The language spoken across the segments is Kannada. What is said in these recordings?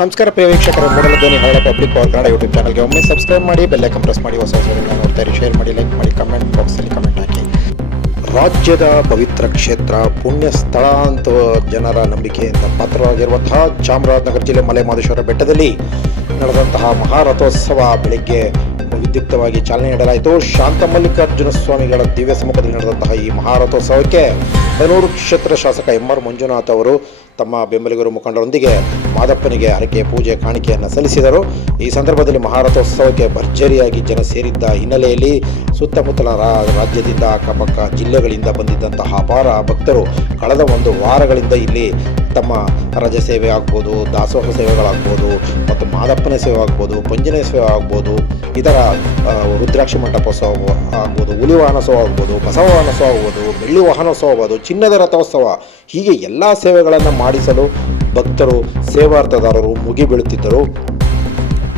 ನಮಸ್ಕಾರ ಪ್ರಿಯ ವೀಕ್ಷಕರೇ, ಮೂಡಲ ಧ್ವನಿ ಹರಳ ಪಬ್ಲಿಕ್ ಪವರ್ ಕನ್ನಡ ಯೂಟ್ಯೂಬ್ ಚಾನಲ್ಗೆ ಒಮ್ಮೆ ಸಬ್ಸ್ಕ್ರೈಬ್ ಮಾಡಿ, ಬೆಲ್ ಐಕಾನ್ ಪ್ರೆಸ್ ಮಾಡಿ, ಹೊಸ ವಿಡಿಯೋಗಳನ್ನ ನೋಡ್ತಾರೆ, ಶೇರ್ ಮಾಡಿ, ಲೈಕ್ ಮಾಡಿ, ಕಮೆಂಟ್ ಬಾಕ್ಸಲ್ಲಿ ಕಮೆಂಟ್ ಹಾಕಿ. ರಾಜ್ಯದ ಪವಿತ್ರ ಕ್ಷೇತ್ರ, ಪುಣ್ಯ ಸ್ಥಳ ಅಂತ ಜನರ ನಂಬಿಕೆಯಿಂದ ಪಾತ್ರವಾಗಿರುವಂತಹ ಚಾಮರಾಜನಗರ ಜಿಲ್ಲೆ ಮಲೆಮಹದೇಶ್ವರ ಬೆಟ್ಟದಲ್ಲಿ ನಡೆದಂತಹ ಮಹಾರಥೋತ್ಸವ ಬೆಳಗ್ಗೆ ವಿದ್ಯುಕ್ತವಾಗಿ ಚಾಲನೆ ನೀಡಲಾಯಿತು. ಶಾಂತ ಮಲ್ಲಿಕಾರ್ಜುನ ಸ್ವಾಮಿಗಳ ದಿವ್ಯ ಸಮ್ಮುಖದಲ್ಲಿ ನಡೆದಂತಹ ಈ ಮಹಾರಥೋತ್ಸವಕ್ಕೆ ಬನೂರು ಕ್ಷೇತ್ರ ಶಾಸಕ ಎಂ.ಆರ್. ಮಂಜುನಾಥ್ ಅವರು ತಮ್ಮ ಬೆಂಬಲಿಗರು ಮುಖಂಡರೊಂದಿಗೆ ಮಾದಪ್ಪನಿಗೆ ಹರಕೆ ಪೂಜೆ ಕಾಣಿಕೆಯನ್ನು ಸಲ್ಲಿಸಿದರು. ಈ ಸಂದರ್ಭದಲ್ಲಿ ಮಹಾರಥೋತ್ಸವಕ್ಕೆ ಭರ್ಜರಿಯಾಗಿ ಜನ ಸೇರಿದ್ದ ಹಿನ್ನೆಲೆಯಲ್ಲಿ ಸುತ್ತಮುತ್ತಲ ರಾಜ್ಯದಿಂದ ಅಕ್ಕಪಕ್ಕ ಜಿಲ್ಲೆಗಳಿಂದ ಬಂದಿದ್ದಂತಹ ಅಪಾರ ಭಕ್ತರು ಕಳೆದ ಒಂದು ವಾರಗಳಿಂದ ಇಲ್ಲಿ ತಮ್ಮ ರಜ ಸೇವೆ ಆಗ್ಬೋದು, ದಾಸೋಹ ಸೇವೆಗಳಾಗ್ಬೋದು, ಮತ್ತು ಮಾದಪ್ಪನ ಸೇವೆ ಆಗ್ಬೋದು, ಪಂಜನೆ ಸೇವೆ ಆಗ್ಬೋದು, ಇದರ ರುದ್ರಾಕ್ಷಿ ಮಂಟಪೋತ್ಸವ ಆಗ್ಬೋದು, ಹುಲಿ ವಾಹನೋತ್ಸವ ಆಗ್ಬೋದು, ಬಸವ ವಾಹನೋತ್ಸವ ಆಗ್ಬೋದು, ಬೆಳ್ಳಿ ವಾಹನೋತ್ಸವ ಆಗ್ಬೋದು, ಚಿನ್ನದ ರಥೋತ್ಸವ, ಹೀಗೆ ಎಲ್ಲ ಸೇವೆಗಳನ್ನು ಮಾಡಿಸಲು ಭಕ್ತರು ಸೇವಾರ್ಥದಾರರು ಮುಗಿಬೀಳುತ್ತಿದ್ದರು.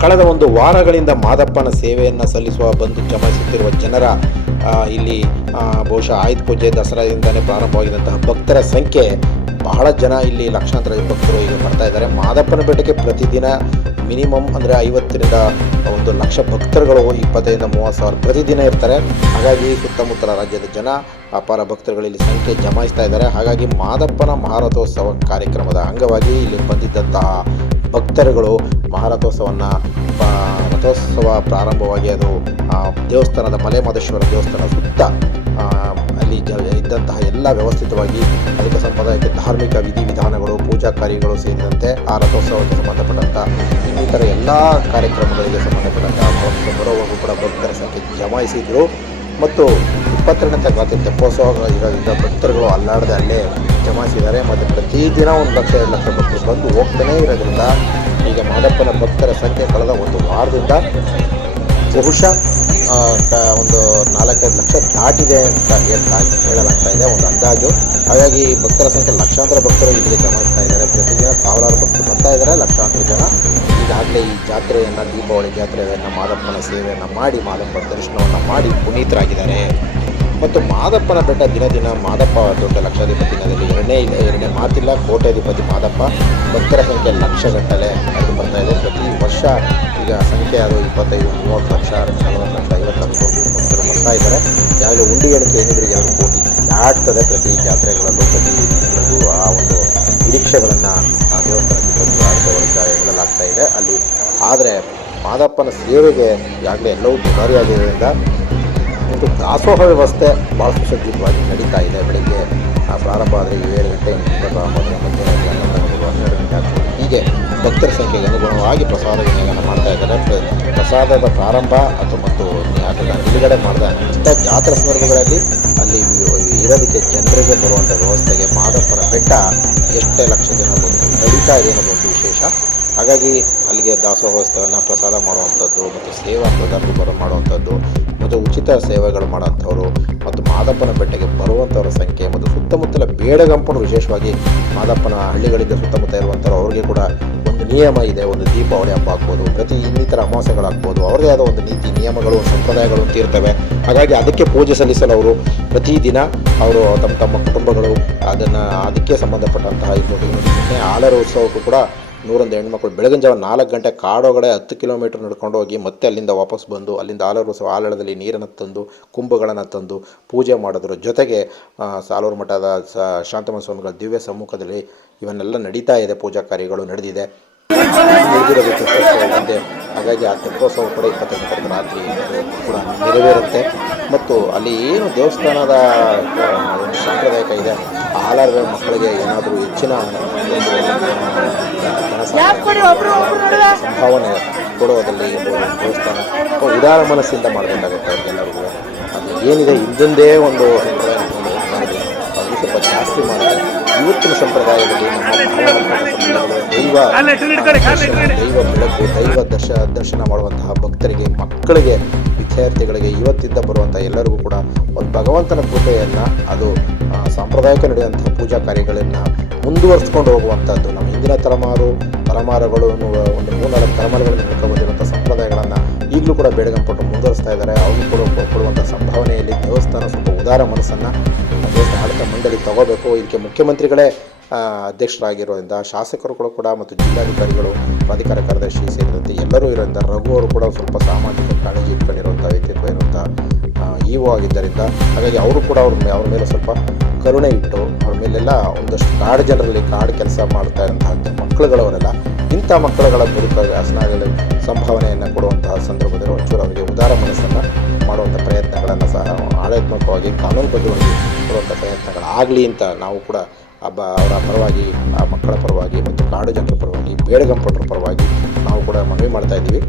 ಕಳೆದ ಒಂದು ವಾರಗಳಿಂದ ಮಾದಪ್ಪನ ಸೇವೆಯನ್ನು ಸಲ್ಲಿಸುವ ಬಂದು ಜಮಾಯಿಸುತ್ತಿರುವ ಜನರ ಇಲ್ಲಿ ಬಹುಶಃ ಆಯುಧ ಪೂಜೆ ದಸರಾದಿಂದಲೇ ಪ್ರಾರಂಭವಾಗಿದ್ದಂತಹ ಭಕ್ತರ ಸಂಖ್ಯೆ ಬಹಳ ಜನ, ಇಲ್ಲಿ ಲಕ್ಷಾಂತರ ಭಕ್ತರು ಈಗ ಬರ್ತಾ ಇದ್ದಾರೆ. ಮಾದಪ್ಪನ ಬೆಟ್ಟಕ್ಕೆ ಪ್ರತಿದಿನ ಮಿನಿಮಮ್ ಅಂದರೆ 50ರಿಂದ 1 ಲಕ್ಷ ಭಕ್ತರುಗಳು 25ರಿಂದ 30 ಸಾವಿರ ಪ್ರತಿದಿನ ಇರ್ತಾರೆ. ಹಾಗಾಗಿ ಸುತ್ತಮುತ್ತಲ ರಾಜ್ಯದ ಜನ ಅಪಾರ ಭಕ್ತರುಗಳಲ್ಲಿ ಸಂಖ್ಯೆ ಜಮಾಯಿಸ್ತಾ ಇದ್ದಾರೆ. ಹಾಗಾಗಿ ಮಾದಪ್ಪನ ಮಹಾರಥೋತ್ಸವ ಕಾರ್ಯಕ್ರಮದ ಅಂಗವಾಗಿ ಇಲ್ಲಿ ಬಂದಿದ್ದಂತಹ ಭಕ್ತರುಗಳು ಮಹಾರಥೋತ್ಸವವನ್ನು ರಥೋತ್ಸವ ಪ್ರಾರಂಭವಾಗಿ ಅದು ದೇವಸ್ಥಾನದ ಮಲೆಮಹದೇಶ್ವರ ದೇವಸ್ಥಾನ ಸುತ್ತ ಅಲ್ಲಿ ಇದ್ದಂತಹ ಎಲ್ಲ ವ್ಯವಸ್ಥಿತವಾಗಿ ಅದಕ್ಕೆ ಸಂಬಂಧಕ್ಕೆ ಧಾರ್ಮಿಕ ವಿಧಿವಿಧಾನಗಳು, ಪೂಜಾ ಕಾರ್ಯಗಳು ಸೇರಿದಂತೆ ಆ ರಥೋತ್ಸವಕ್ಕೆ ಸಂಬಂಧಪಟ್ಟಂಥ ಇನ್ನಿತರ ಎಲ್ಲ ಕಾರ್ಯಕ್ರಮಗಳಿಗೆ ಸಂಬಂಧಪಟ್ಟಂಥ ಬರುವಾಗೂ ಕೂಡ ಭಕ್ತರ ಸಂಖ್ಯೆ ಜಮಾಯಿಸಿದರು. ಮತ್ತು 22ನೇ ತೆಪ್ಪೋತ್ಸವ ಇರೋದ್ರಿಂದ ಭಕ್ತರುಗಳು ಅಲ್ಲಾಡದೆ ಅಲ್ಲೇ ಜಮಾಯಿಸಿದ್ದಾರೆ. ಮತ್ತು ಪ್ರತಿದಿನ 1 ಲಕ್ಷ 2 ಲಕ್ಷ ಭಕ್ತರು ಬಂದು ಹೋಗ್ತಾನೇ ಇರೋದ್ರಿಂದ ಈಗ ಮಾದಪ್ಪನ ಭಕ್ತರ ಸಂಖ್ಯೆ ಕಳೆದ ಒಂದು ವಾರದಿಂದ ಬಹುಶಃ ಒಂದು 4-5 ಲಕ್ಷ ದಾಟಿದೆ ಅಂತ ಹೇಳಲಾಗ್ತಾ ಇದೆ, ಒಂದು ಅಂದಾಜು. ಹಾಗಾಗಿ ಭಕ್ತರ ಸಂಖ್ಯೆ ಲಕ್ಷಾಂತರ ಭಕ್ತರು ಇಲ್ಲಿಗೆ ಜಮಾಯಿಸ್ತಾ ಇದ್ದಾರೆ. ಪ್ರತಿದಿನ ಸಾವಿರಾರು ಭಕ್ತರು ಬರ್ತಾ ಇದ್ದಾರೆ, ಲಕ್ಷಾಂತರ ಜನ ಈಗಾಗಲೇ ಈ ಜಾತ್ರೆಯನ್ನು, ದೀಪಾವಳಿ ಜಾತ್ರೆಯನ್ನು, ಮಾದಪ್ಪನ ಸೇವೆಯನ್ನು ಮಾಡಿ, ಮಾದಪ್ಪನ ದರ್ಶನವನ್ನು ಮಾಡಿ ಪುನೀತರಾಗಿದ್ದಾರೆ. ಮತ್ತು ಮಾದಪ್ಪನ ಬೆಟ್ಟ ದಿನ ದಿನ ಮಾದಪ್ಪ ದೊಡ್ಡ ಲಕ್ಷಾಧಿಪತಿ ದಿನದಲ್ಲಿ ಎರಡನೇ ಮಾತಿಲ್ಲ, ಕೋಟ್ಯಾಧಿಪತಿ ಮಾದಪ್ಪ. ಭಕ್ತರ ಸಂಖ್ಯೆ ಲಕ್ಷಗಟ್ಟಲೆ ಅದು ಬರ್ತಾ ಇದೆ. ಪ್ರತಿ ವರ್ಷ ಈಗ ಸಂಖ್ಯೆ ಅದು 25-30 ಲಕ್ಷ, 40 ಲಕ್ಷ, 50 ಲಕ್ಷವರೆಗೂ ಭಕ್ತರು ಬರ್ತಾ ಇದ್ದಾರೆ. ಯಾವಾಗಲೂ ಉಂಡಿಗಳಿಕೆ ಏನಿದ್ರೆ 2 ಕೋಟಿ ದಾಟ್ತದೆ ಪ್ರತಿ ಜಾತ್ರೆಗಳಲ್ಲೂ, ಪ್ರತಿ ತಿಂಗಳಿಗೂ ಆ ಒಂದು ನಿರೀಕ್ಷೆಗಳನ್ನು ದೇವಸ್ಥಾನ ಸಿಬ್ಬಂದಿ ಆಡಳಿತ ಹೇಳಲಾಗ್ತಾ ಇದೆ ಅಲ್ಲಿ. ಆದರೆ ಮಾದಪ್ಪನ ಸೇವೆಗೆ ಈಗಾಗಲೇ ಎಲ್ಲವೂ ದುಬಾರಿಯಾಗಿರೋದ್ರಿಂದ ಒಂದು ದಾಸೋಹ ವ್ಯವಸ್ಥೆ ಭಾಳ ಸುಸಜ್ಜಿತವಾಗಿ ನಡೀತಾ ಇದೆ. ಬೆಳಗ್ಗೆ ಪ್ರಾರಂಭ ಆದರೆ 7 ಗಂಟೆಯಿಂದ ಪ್ರಾರಂಭ ಆದರೆ ಮಧ್ಯಾಹ್ನ 12 ಗಂಟೆ ಆಗ್ತದೆ. ಹೀಗೆ ಭಕ್ತರ ಸಂಖ್ಯೆಗೆ ಅನುಗುಣವಾಗಿ ಪ್ರಸಾದ ವಿನಿಯೋಗ ಮಾಡ್ತಾ ಇದ್ದಾರೆ. ಪ್ರಸಾದದ ಪ್ರಾರಂಭ ಮತ್ತು ಅದರ ನಿಲುಗಡೆ ಮಾಡಿದ ಇಂಥ ಜಾತ್ರಾ ಸಂದರ್ಭಗಳಲ್ಲಿ ಅಲ್ಲಿ ಇರೋದಕ್ಕೆ ಜನರಿಗೆ ಬರುವಂಥ ವ್ಯವಸ್ಥೆಗೆ ಮಾದಪ್ಪನ ಬೆಟ್ಟ ಎಷ್ಟೇ ಲಕ್ಷ ಜನ ಬಂದು ನಡೀತಾ ಇದೆ ಅನ್ನೋದೊಂದು ವಿಶೇಷ. ಹಾಗಾಗಿ ಅಲ್ಲಿಗೆ ದಾಸೋಹ ವ್ಯವಸ್ಥೆಯನ್ನು ಪ್ರಸಾದ ಮಾಡುವಂಥದ್ದು ಮತ್ತು ಸೇವಾ ಪ್ರದಾನ ಮಾಡುವಂಥದ್ದು ಮತ್ತು ಉಚಿತ ಸೇವೆಗಳು ಮಾಡೋಂಥವ್ರು ಮತ್ತು ಮಾದಪ್ಪನ ಬೆಟ್ಟಕ್ಕೆ ಬರುವಂಥವ್ರ ಸಂಖ್ಯೆ ಮತ್ತು ಸುತ್ತಮುತ್ತಲ ಬೇಡಗಂಪರು, ವಿಶೇಷವಾಗಿ ಮಾದಪ್ಪನ ಹಳ್ಳಿಗಳಿಂದ ಸುತ್ತಮುತ್ತ ಇರುವಂಥವ್ರು, ಅವ್ರಿಗೆ ಕೂಡ ಒಂದು ನಿಯಮ ಇದೆ. ಒಂದು ದೀಪಾವಳಿ ಹಬ್ಬ ಆಗ್ಬೋದು, ಪ್ರತಿ ಇನ್ನಿತರ ಅಮಾವಾಸ್ಯೆಗಳಾಗ್ಬೋದು, ಅವ್ರದೇ ಆದ ಒಂದು ನೀತಿ ನಿಯಮಗಳು, ಸಂಪ್ರದಾಯಗಳು ಅಂತ ಇರ್ತವೆ. ಹಾಗಾಗಿ ಅದಕ್ಕೆ ಪೂಜೆ ಸಲ್ಲಿಸಲು ಅವರು ಪ್ರತಿದಿನ ಅವರು ತಮ್ಮ ಕುಟುಂಬಗಳು ಅದಕ್ಕೆ ಸಂಬಂಧಪಟ್ಟಂತಹ ಇರ್ಬೋದು. ಆಲರ ಉತ್ಸವಕ್ಕೂ ಕೂಡ 101 ಹೆಣ್ಮಕ್ಳು ಬೆಳಗಿನ ಜಾವ 4 ಗಂಟೆ ಕಾಡೊಳಗಡೆ 10 ಕಿಲೋಮೀಟರ್ ನಡ್ಕೊಂಡು ಹೋಗಿ ಮತ್ತೆ ಅಲ್ಲಿಂದ ವಾಪಸ್ ಬಂದು ಅಲ್ಲಿಂದ ಆಲರದಲ್ಲಿ ನೀರನ್ನು ತಂದು ಕುಂಭಗಳನ್ನು ತಂದು ಪೂಜೆ ಮಾಡೋದ್ರ ಜೊತೆಗೆ ಸಾಲೂರು ಮಠದ ಶಾಂತಮ್ಮ ಸ್ವಾಮಿಗಳ ದಿವ್ಯ ಸಮ್ಮುಖದಲ್ಲಿ ಇವನ್ನೆಲ್ಲ ನಡೀತಾ ಇದೆ. ಪೂಜಾ ಕಾರ್ಯಗಳು ನಡೆದಿದೆ ಒಂದೇ. ಹಾಗಾಗಿ ಆ ತೆಪ್ಪೋತ್ಸವ ಕೂಡ 22 ರಾತ್ರಿ ಕೂಡ ನೆರವೇರುತ್ತೆ. ಮತ್ತು ಅಲ್ಲಿ ಏನು ದೇವಸ್ಥಾನದ ಒಂದು ಸಾಂಪ್ರದಾಯಿಕ ಇದೆ, ಆಲರ ಮಕ್ಕಳಿಗೆ ಏನಾದರೂ ಹೆಚ್ಚಿನ ಸಂಭಾವನೆ ಕೊಡುವುದಲ್ಲಿ ದೇವಸ್ಥಾನ ಉದಾರ ಮನಸ್ಸಿಂದ ಮಾಡಬೇಕಾಗುತ್ತೆ. ಅವ್ರಿಗೆಲ್ಲರಿಗೂ ಅದು ಏನಿದೆ ಹಿಂದಿಂದೇ ಒಂದು ಸಂಪ್ರದಾಯ ಮಾಡಿದೆ, ಅದು ಸ್ವಲ್ಪ ಜಾಸ್ತಿ ಮಾಡಿದೆ. ಇವತ್ತಿನ ಸಂಪ್ರದಾಯದಲ್ಲಿ ದೈವ ಬೆಳಕು, ದೈವ ದರ್ಶನ ಮಾಡುವಂತಹ ಭಕ್ತರಿಗೆ, ಮಕ್ಕಳಿಗೆ, ವಿದ್ಯಾರ್ಥಿಗಳಿಗೆ, ಇವತ್ತಿಂದ ಬರುವಂಥ ಎಲ್ಲರಿಗೂ ಕೂಡ ಒಂದು ಭಗವಂತನ ಕೃಪೆಯನ್ನು, ಅದು ಸಾಂಪ್ರದಾಯಿಕ ನಡೆಯುವಂತಹ ಪೂಜಾ ಕಾರ್ಯಗಳನ್ನು ಮುಂದುವರಿಸ್ಕೊಂಡು ಹೋಗುವಂಥದ್ದು. ನಮ್ಮ ಹಿಂದಿನ ತಲೆಮಾರುಗಳು ಒಂದು 3-4 ತಲೆಮಾರುಗಳನ್ನು ಹೇಳ್ಕೊಂಡು ಬಂದಿರುವಂಥ ಸಂಪ್ರದಾಯಗಳನ್ನು ಈಗಲೂ ಕೂಡ ಬೇಡಗಂಪಟ್ಟು ಮುಂದುವರಿಸ್ತಾ ಇದ್ದಾರೆ. ಅವ್ರಿಗೂ ಕೂಡ ಕೊಡುವಂಥ ಸಂಭಾವನೆಯಲ್ಲಿ ದೇವಸ್ಥಾನ ಸ್ವಲ್ಪ ಉದಾರ ಮನಸ್ಸನ್ನು ದೇವಸ್ಥಾನ ಆಡಳಿತ ಮಂಡಳಿ ತಗೋಬೇಕು. ಇದಕ್ಕೆ ಮುಖ್ಯಮಂತ್ರಿಗಳೇ ಅಧ್ಯಕ್ಷರಾಗಿರೋದ್ರಿಂದ ಶಾಸಕರುಗಳು ಕೂಡ ಮತ್ತು ಜಿಲ್ಲಾಧಿಕಾರಿಗಳು ಪ್ರಾಧಿಕಾರ ಕಾರ್ಯದರ್ಶಿ ಸೇರಿದಂತೆ ಎಲ್ಲರೂ ಇರೋದ್ರಿಂದ ರಘು ಅವರು ಕೂಡ ಸ್ವಲ್ಪ ಸಾಮಾಜಿಕ ಕಾಳಜಿ ಇಟ್ಕೊಂಡಿರುವಂಥ ವ್ಯಕ್ತಿತ್ವ ಇರುವಂಥ ಇಒ ಆಗಿದ್ದರಿಂದ ಹಾಗಾಗಿ ಅವರು ಕೂಡ ಅವ್ರ ಮೇಲೆ ಸ್ವಲ್ಪ ಕರುಣೆ ಇಟ್ಟು ಅವ್ರ ಮೇಲೆಲ್ಲ ಒಂದಷ್ಟು ಕಾಡು ಜನರಲ್ಲಿ ಕಾಡು ಕೆಲಸ ಮಾಡ್ತಾ ಇರೋಂತಹ ಮಕ್ಕಳುಗಳವರೆಲ್ಲ ಇಂಥ ಮಕ್ಕಳುಗಳ ಬದುಕಾಗಿ ಹಸನಾಗಲು ಸಂಭಾವನೆಯನ್ನು ಕೊಡುವಂತಹ ಸಂದರ್ಭದಲ್ಲಿ ಒಂಚೂರು ಅವರಿಗೆ ಉದಾರ ಮನಸ್ಸನ್ನು ಮಾಡುವಂಥ ಪ್ರಯತ್ನಗಳನ್ನು ಸಹ ಆಡಳಿತಾತ್ಮಕವಾಗಿ ಕಾನೂನುಬದ್ಧವಾಗಿ ಕೊಡುವಂಥ ಪ್ರಯತ್ನಗಳಾಗಲಿ ಅಂತ ನಾವು ಕೂಡ ಅವರ ಪರವಾಗಿ ಆ ಮಕ್ಕಳ ಪರವಾಗಿ ಮತ್ತು ಕಾಡು ಜನರ ಪರವಾಗಿ ಬೇಡಗಂಪಟರ ಪರವಾಗಿ ನಾವು ಕೂಡ ಮನವಿ ಮಾಡ್ತಾ ಇದ್ದೀವಿ,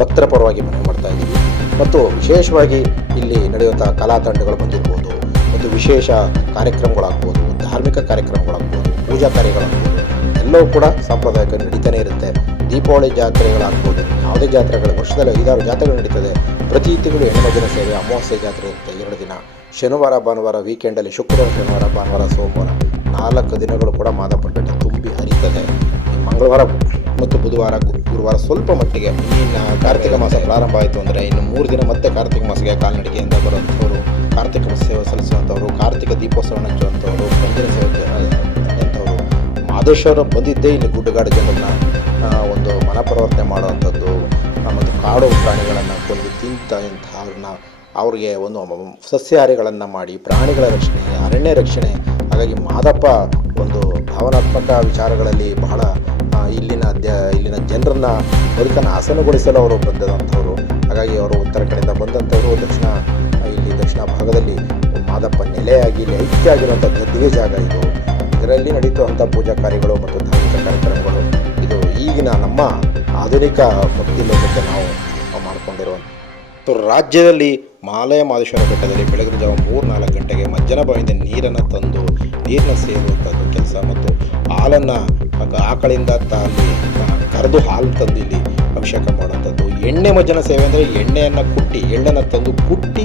ಭಕ್ತರ ಪರವಾಗಿ ಮನವಿ ಮಾಡ್ತಾ ಇದ್ದೀವಿ. ಮತ್ತು ವಿಶೇಷವಾಗಿ ಇಲ್ಲಿ ನಡೆಯುವಂಥ ಕಲಾ ತಂಡಗಳು ಬಂದಿರ್ಬೋದು, ಮತ್ತು ವಿಶೇಷ ಕಾರ್ಯಕ್ರಮಗಳಾಗ್ಬೋದು, ಧಾರ್ಮಿಕ ಕಾರ್ಯಕ್ರಮಗಳಾಗ್ಬೋದು, ಪೂಜಾ ಕಾರ್ಯಗಳಾಗ್ಬೋದು, ಎಲ್ಲವೂ ಕೂಡ ಸಾಂಪ್ರದಾಯಿಕ ನಡೀತಾನೆ ಇರುತ್ತೆ. ದೀಪಾವಳಿ ಜಾತ್ರೆಗಳಾಗ್ಬೋದು, ಯಾವುದೇ ಜಾತ್ರೆಗಳು ವರ್ಷದಲ್ಲಿ 5-6 ಜಾತ್ರೆಗಳು ನಡೀತದೆ. ಪ್ರತಿ ತಿಂಗಳು ಹೆಣ್ಣುಮಜ್ಜನ ಸೇವೆ, ಅಮಾವಾಸ್ಯೆ ಜಾತ್ರೆ ಇರುತ್ತೆ 2 ದಿನ, ಶನಿವಾರ ಭಾನುವಾರ ವೀಕೆಂಡಲ್ಲಿ, ಶುಕ್ರವಾರ ಶನಿವಾರ ಭಾನುವಾರ ಸೋಮವಾರ 4 ದಿನಗಳು ಕೂಡ ಮಾದಪ್ಪನ ಬೆಟ್ಟ ತುಂಬಿ ಹರಿತದೆ. ಮಂಗಳವಾರ ಮತ್ತು ಬುಧವಾರ ಗುರುವಾರ ಸ್ವಲ್ಪ ಮಟ್ಟಿಗೆ, ಇನ್ನು ಕಾರ್ತಿಕ ಮಾಸ ಪ್ರಾರಂಭ ಆಯಿತು ಅಂದರೆ ಇನ್ನು 3 ದಿನ ಮತ್ತೆ ಕಾರ್ತಿಕ ಮಾಸಕ್ಕೆ ಕಾಲ್ನಡಿಗೆಯಿಂದ ಬರುವಂಥವ್ರು, ಕಾರ್ತಿಕ ಮಾಸ ಸೇವೆ ಸಲ್ಲಿಸುವಂಥವ್ರು, ಕಾರ್ತಿಕ ದೀಪೋತ್ಸವ ಹಚ್ಚುವಂಥವ್ರು, ಪಂಜಿನ ಸೇವೆ ಅಂಥವ್ರು, ಮಾದೇಶ್ವರ ಬಂದಿದ್ದೇ ಇಲ್ಲಿ ಗುಡ್ಡಗಾಡು ಜನರನ್ನ ಒಂದು ಮನಪರಿವರ್ತನೆ ಮಾಡುವಂಥದ್ದು ಮತ್ತು ಕಾಡು ಪ್ರಾಣಿಗಳನ್ನು ಕೊಂದು ತಿಂತಂಥವ್ರನ್ನ ಅವ್ರಿಗೆ ಒಂದು ಸಸ್ಯಾಹಾರಿಗಳನ್ನು ಮಾಡಿ ಪ್ರಾಣಿಗಳ ರಕ್ಷಣೆ, ಅರಣ್ಯ ರಕ್ಷಣೆ. ಹಾಗಾಗಿ ಮಾದಪ್ಪ ಒಂದು ಭಾವನಾತ್ಮಕ ವಿಚಾರಗಳಲ್ಲಿ ಬಹಳ ಇಲ್ಲಿನ ಜನರನ್ನು ಬದುಕನ್ನು ಹಸನುಗೊಳಿಸಲು ಅವರು ಬಂದಂಥವ್ರು. ಹಾಗಾಗಿ ಅವರು ಉತ್ತರ ಕಡೆಯಿಂದ ಬಂದಂಥವರು ದಕ್ಷಿಣ ಭಾಗದಲ್ಲಿ ಮಾದಪ್ಪ ನೆಲೆಯಾಗಿ ಇಲ್ಲಿ ಐಕ್ಯ ಆಗಿರುವಂಥ ಗದ್ದಿಗೆ ಜಾಗ ಇದು. ಇದರಲ್ಲಿ ನಡೀತುವಂಥ ಪೂಜಾ ಕಾರ್ಯಗಳು ಮತ್ತು ಧಾರ್ಮಿಕ ಕಾರ್ಯಕ್ರಮಗಳು ಇದು ಈಗಿನ ನಮ್ಮ ಆಧುನಿಕ ಭಕ್ತಿ ಲೋಕಕ್ಕೆ ನಾವು ಮಾಡಿಕೊಂಡಿರುವಂಥ. ರಾಜ್ಯದಲ್ಲಿ ಮಾಲಯ ಮಾದೇಶ್ವರ ಬೆಟ್ಟದಲ್ಲಿ ಬೆಳಗಿನ ಜಾವ 3-4 ಗಂಟೆಗೆ ಮಜ್ಜನ ಬಾವಿಯಿಂದ ನೀರನ್ನು ಸೇರುವಂಥದ್ದು ಕೆಲಸ ಮತ್ತು ಹಾಲನ್ನು ಆಕಳಿಂದ ಅಲ್ಲಿ ಕರೆದು ಹಾಲು ತಂದು ಇಲ್ಲಿ ಅಭಿಷೇಕ ಮಾಡುವಂಥದ್ದು. ಎಣ್ಣೆ ಮಜ್ಜನ ಸೇವೆ ಅಂದರೆ ಎಣ್ಣೆಯನ್ನು ತಂದು ಕುಟ್ಟಿ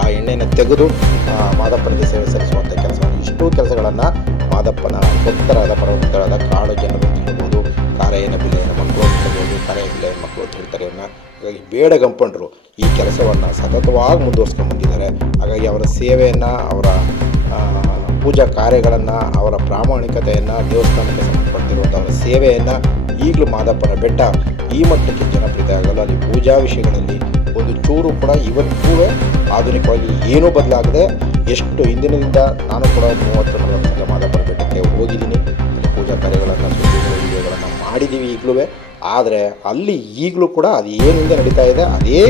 ಆ ಎಣ್ಣೆಯನ್ನು ತೆಗೆದು ಮಾದಪ್ಪನಿಗೆ ಸೇವೆ ಸಲ್ಲಿಸುವಂಥ ಕೆಲಸವನ್ನು, ಇಷ್ಟೂ ಕೆಲಸಗಳನ್ನು ಮಾದಪ್ಪನ ಭಕ್ತರಾದ ಪರಭಕ್ತರಾದ ಕಾಡು ಜನರು ಹೇಳ್ಬೋದು, ಕಾರೆಯನ ಬಿಲೆಯನ ಮಕ್ಕಳು ಹೇಳ್ಬೋದು, ಕಾರೆಯ ಬಿಲೆಯನ ಮಕ್ಕಳು ಅಂತ ಹೇಳ್ತಾರೆ. ಹಾಗಾಗಿ ಬೇಡಗಂಪಂಡರು ಈ ಕೆಲಸವನ್ನು ಸತತವಾಗಿ ಮುಂದುವರ್ಸ್ಕೊಂಡು ಬಂದಿದ್ದಾರೆ. ಹಾಗಾಗಿ ಅವರ ಸೇವೆಯನ್ನು, ಅವರ ಪೂಜಾ ಕಾರ್ಯಗಳನ್ನು, ಅವರ ಪ್ರಾಮಾಣಿಕತೆಯನ್ನು, ದೇವಸ್ಥಾನಕ್ಕೆ ಸಂಬಂಧಪಟ್ಟಿರುವಂಥ ಅವರ ಸೇವೆಯನ್ನು ಈಗಲೂ ಮಾದಪ್ಪನ ಬೆಟ್ಟ ಈ ಮಟ್ಟಕ್ಕೆ ಜನಪ್ರಿಯತೆ ಆಗಲು ಅಲ್ಲಿ ಪೂಜಾ ವಿಷಯಗಳಲ್ಲಿ ಒಂದು ಚೂರು ಕೂಡ ಇವತ್ತಿಗೂ ಆಧುನಿಕವಾಗಿ ಏನೂ ಬದಲಾಗದೆ, ಎಷ್ಟು ಹಿಂದಿನಿಂದ ನಾನು ಕೂಡ 30-40 ಮಾದಪ್ಪನ ಬೆಟ್ಟಕ್ಕೆ ಹೋಗಿದ್ದೀನಿ. ಅಲ್ಲಿ ಪೂಜಾ ಕಾರ್ಯಗಳನ್ನು, ವಿಡಿಯೋಗಳನ್ನು ಮಾಡಿದ್ದೀವಿ ಈಗಲೂ. ಆದರೆ ಅಲ್ಲಿ ಈಗಲೂ ಕೂಡ ಅದು ಏನಿಂದ ನಡೀತಾ ಇದೆ ಅದೇ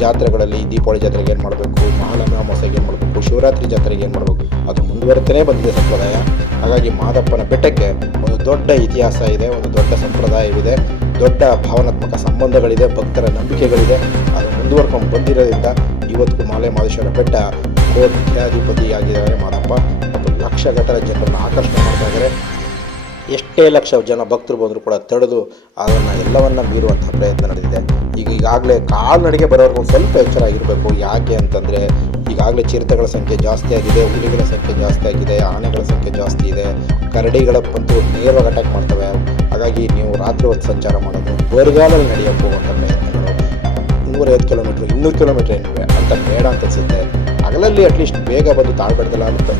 ಜಾತ್ರೆಗಳಲ್ಲಿ, ದೀಪಾವಳಿ ಜಾತ್ರೆಗೆ ಏನು ಮಾಡಬೇಕು, ಮಹಾಲಯ ಅಮಾವಾಸ್ಯೆಗೆ ಏನು ಮಾಡಬೇಕು, ಶಿವರಾತ್ರಿ ಜಾತ್ರೆಗೆ ಏನು ಮಾಡಬೇಕು, ಅದು ಮುಂದುವರಿತಾನೇ ಬಂದಿದೆ ಸಂಪ್ರದಾಯ. ಹಾಗಾಗಿ ಮಾದಪ್ಪನ ಬೆಟ್ಟಕ್ಕೆ ಒಂದು ದೊಡ್ಡ ಇತಿಹಾಸ ಇದೆ, ಒಂದು ದೊಡ್ಡ ಸಂಪ್ರದಾಯವಿದೆ, ದೊಡ್ಡ ಭಾವನಾತ್ಮಕ ಸಂಬಂಧಗಳಿದೆ, ಭಕ್ತರ ನಂಬಿಕೆಗಳಿದೆ. ಅದು ಮುಂದುವರ್ಕೊಂಡು ಬಂದಿರೋದ್ರಿಂದ ಇವತ್ತಿಗೂ ಮಾಲಯ ಮಾದೇಶ್ವರ ಬೆಟ್ಟ ಕೋಟ್ಯಾಧಿಪತಿಯಾಗಿದ್ದಾರೆ ಮಾದಪ್ಪ ಮತ್ತು ಲಕ್ಷಗಟ್ಟಲೆ ಜನರನ್ನು ಆಕರ್ಷಣೆ ಮಾಡ್ತಾ ಇದ್ದಾರೆ. ಎಷ್ಟೇ ಲಕ್ಷ ಜನ ಭಕ್ತರು ಬಂದರೂ ಕೂಡ ತಡೆದು ಅದನ್ನು ಎಲ್ಲವನ್ನು ಮೀರುವಂಥ ಪ್ರಯತ್ನ ನಡೆದಿದೆ. ಈಗಾಗಲೇ ಕಾಲ್ನಡಿಗೆ ಬರೋರ್ಗೂ ಸ್ವಲ್ಪ ಎಚ್ಚರ ಆಗಿರಬೇಕು. ಯಾಕೆ ಅಂತಂದರೆ ಈಗಾಗಲೇ ಚಿರತೆಗಳ ಸಂಖ್ಯೆ ಜಾಸ್ತಿ ಆಗಿದೆ, ಹುಲಿಗಳ ಸಂಖ್ಯೆ ಜಾಸ್ತಿ ಆಗಿದೆ, ಆನೆಗಳ ಸಂಖ್ಯೆ ಜಾಸ್ತಿ ಇದೆ, ಕರಡಿಗಳ ಅಂತೂ ನೇರವಾಗಿ ಅಟ್ಯಾಕ್ ಮಾಡ್ತವೆ. ಹಾಗಾಗಿ ನೀವು ರಾತ್ರಿ ಹೊತ್ತು ಸಂಚಾರ ಮಾಡೋದು, ಬರಗಾಲಲ್ಲಿ ನಡೆಯೋಕ್ಕೆ ಹೋಗುವಂಥ ಪ್ರಯತ್ನಗಳು, 150 ಕಿಲೋಮೀಟ್ರ್ 200 ಕಿಲೋಮೀಟ್ರ್ ಏನಿವೆ ಅಂತ ಬೇಡ ಅಂತ ಅನಿಸುತ್ತೆ. ಹಗಲಲ್ಲಿ ಅಟ್ಲೀಸ್ಟ್ ಬೇಗ ಬಂದು ತಾಳ್ಬೆಟ್ಟದಲ್ಲ ಅಂತ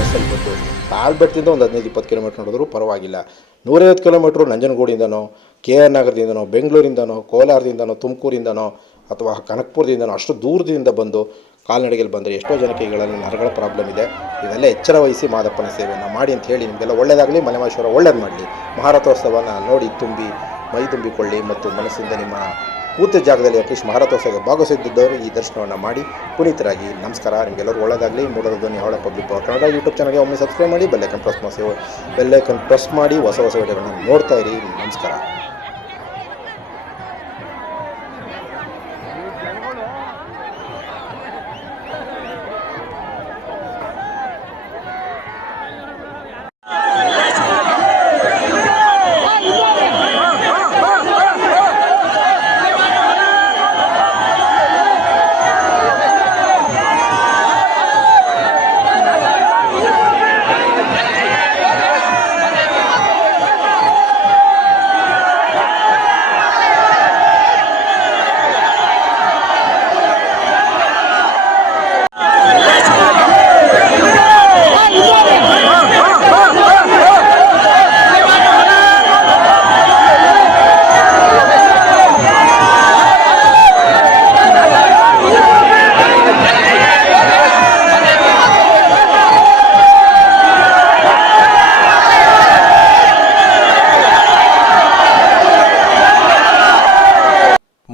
ಬಸ್ಸಲ್ಲಿ ಬಂದು ತಾಳ್ಬೆಟ್ಟದಿಂದ ಒಂದು 15-20 ಕಿಲೋಮೀಟ್ರ್ ನೋಡಿದ್ರು ಪರವಾಗಿಲ್ಲ. 150 ಕಿಲೋಮೀಟ್ರು ನಂಜನಗೂಡಿಂದನೋ, KR ನಗರದಿಂದನೋ, ಬೆಂಗಳೂರಿಂದನೋ, ಕೋಲಾರದಿಂದನೋ, ತುಮಕೂರಿಂದನೋ ಅಥವಾ ಕನಕಪುರದಿಂದನೋ ಅಷ್ಟು ದೂರದಿಂದ ಬಂದು ಕಾಲ್ನಡಿಗೆಯಲ್ಲಿ ಬಂದರೆ ಎಷ್ಟೋ ಜನಕ್ಕೆ ಈಗಳಲ್ಲಿ ನರಗಳ ಪ್ರಾಬ್ಲಮ್ ಇದೆ. ಇವೆಲ್ಲ ಎಚ್ಚರ ವಹಿಸಿ ಮಾದಪ್ಪನ ಸೇವೆಯನ್ನು ಮಾಡಿ ಅಂತ ಹೇಳಿ ನಿಮಗೆಲ್ಲ ಒಳ್ಳೆಯದಾಗಲಿ, ಮಲೆಮಹೇಶ್ವರ ಒಳ್ಳೇದು ಮಾಡಲಿ. ಮಹಾರಥೋತ್ಸವನ ನೋಡಿ ಮೈ ತುಂಬಿಕೊಳ್ಳಿ ಮತ್ತು ಮನಸ್ಸಿಂದ ನಿಮ್ಮ ಕೂತ ಜಾಗದಲ್ಲಿ ಅಟ್ಲೀಸ್ಟ್ ಮಹಾರಥೋತ್ಸವಕ್ಕೆ ಭಾಗವಹಿಸಿದ್ದವರು ಈ ದರ್ಶನವನ್ನು ಮಾಡಿ ಪುನೀತರಾಗಿ. ನಮಸ್ಕಾರ, ನಿಮಗೆಲ್ಲರೂ ಒಳ್ಳೆಯದಾಗಲಿ. ಮೂಡಲ ಧ್ವನಿ ಹವಳ ಪಬ್ಲಿಕ್ ಕನ್ನಡ ಯೂಟ್ಯೂಬ್ ಚಾನಲ್ಗೆ ಒಮ್ಮೆ ಸಬ್ಸ್ಕ್ರೈಬ್ ಮಾಡಿ, ಬೆಲ್ಲೈಕನ್ ಪ್ರೆಸ್ ಮಾಡಿ ಹೊಸ ವಿಡಿಯೋಗಳನ್ನು ನೋಡ್ತಾ ಇರಿ. ನಮಸ್ಕಾರ.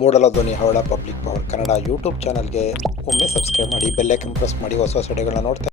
ಮೂಡಲಧ್ವನಿ ಹವಳ ಪಬ್ಲಿಕ್ ಪವರ್ ಕನ್ನಡ ಯೂಟ್ಯೂಬ್ ಚಾನಲ್ಗೆ ಒಮ್ಮೆ ಸಬ್ಸ್ಕ್ರೈಬ್ ಮಾಡಿ, ಬೆಲ್ಲೈಕನ್ ಪ್ರೆಸ್ ಮಾಡಿ, ಹೊಸ ಹೊಸ ವಿಡಿಯೋಗಳನ್ನ ನೋಡ್ತಾ